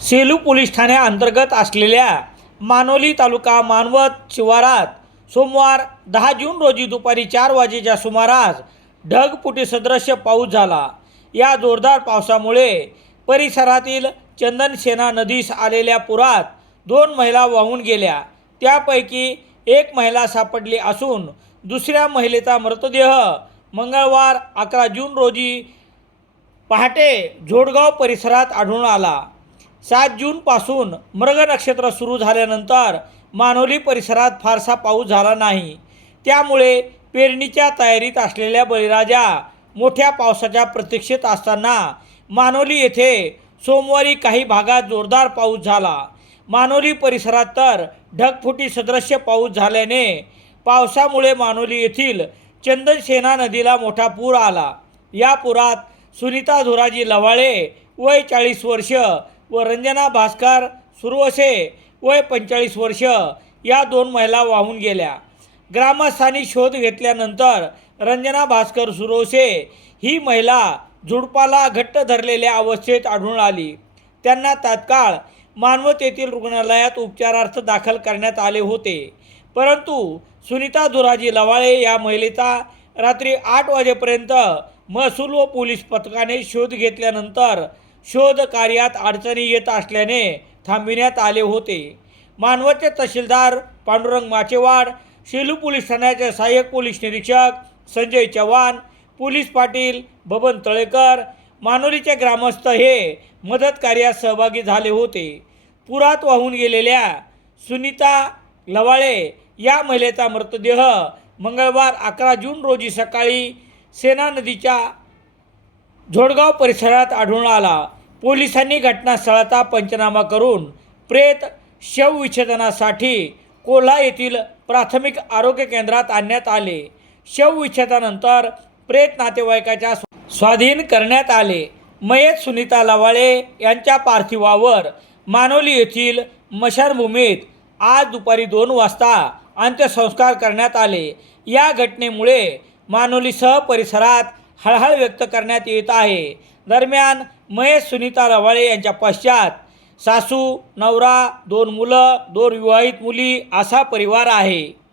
Selu police ठाण्याअंतर्गत असलेल्या मानोली तालुका मानवत शिवारात सोमवार दहा जून रोजी दुपारी चार वाजेच्या सुमारास ढगपुटी सदृश्य पाऊस झाला. या जोरदार पावसामुळे परिसरातील चंदनसेना नदीस आलेल्या पुरात दोन महिला वाहून गेल्या. त्यापैकी एक महिला सापडली असून दुसऱ्या महिलेचा मृतदेह मंगळवार अकरा जून रोजी पहाटे झोडगाव परिसरात आढळून आला. सात जूनपासून मृग नक्षत्र सुरू झाल्यानंतर मानोली परिसरात फारसा पाऊस झाला नाही. त्यामुळे पेरणीच्या तयारीत असलेल्या बळीराजा मोठ्या पावसाच्या प्रतीक्षेत असताना मानोली येथे सोमवारी काही भागात जोरदार पाऊस झाला. मानोली परिसरात तर ढगफुटी सदृश्य पाऊस झाल्याने पावसामुळे मानोली येथील चंदनसेना नदीला मोठा पूर आला. या पुरात सुनीता धुराजी लवाळे वय चाळीस वर्ष व रंजना भास्कर सुरवसे वय पंचेचाळीस वर्ष. या दोन महिला वाहून गेल्या. ग्रामस्थांनी शोध घेतल्यानंतर रंजना भास्कर सुरवसे ही महिला झुडपाला घट्ट धरलेल्या अवस्थेत आढळून आली. त्यांना तात्काळ मानवत येथील रुग्णालयात उपचारार्थ दाखल करण्यात आले होते. परंतु सुनीता धुराजी लवाळे या महिलेचा रात्री आठ वाजेपर्यंत महसूल व पोलीस पथकाने शोध घेतल्यानंतर शोध कार्यात अडचणी येत असल्याने थांबविण्यात आले होते. मानवतचे तहसीलदार पांडुरंग माचेवाड शेलू पोलीस ठाण्याचे सहाय्यक पोलीस निरीक्षक संजय चव्हाण पोलीस पाटील बबन तळेकर मानोलीचे ग्रामस्थ हे मदत कार्यात सहभागी झाले होते. पुरात वाहून गेलेल्या सुनीता लवाळे या महिलेचा मृतदेह मंगळवार अकरा जून रोजी सकाळी सेना नदीच्या झोडगाव परिसरात आढळून आला. पोलिसांनी घटनास्थळाचा पंचनामा करून प्रेत शवविच्छेदनासाठी कोल्हा येथील प्राथमिक आरोग्य केंद्रात आणण्यात आले. शवविच्छेदनानंतर प्रेत नातेवाईकाच्या स्वाधीन करण्यात आले. मयत सुनीता लवाळे यांच्या पार्थिवावर मानोली येथील मशानभूमीत आज दुपारी दोन वाजता अंत्यसंस्कार करण्यात आले. या घटनेमुळे मानोलीसह परिसरात हळहळ व्यक्त करण्यात येत आहे. दरम्यान महेश सुनीता रवाळे यांच्या पश्चात सासू नवरा दोन मुलं दोन विवाहित मुली असा परिवार आहे.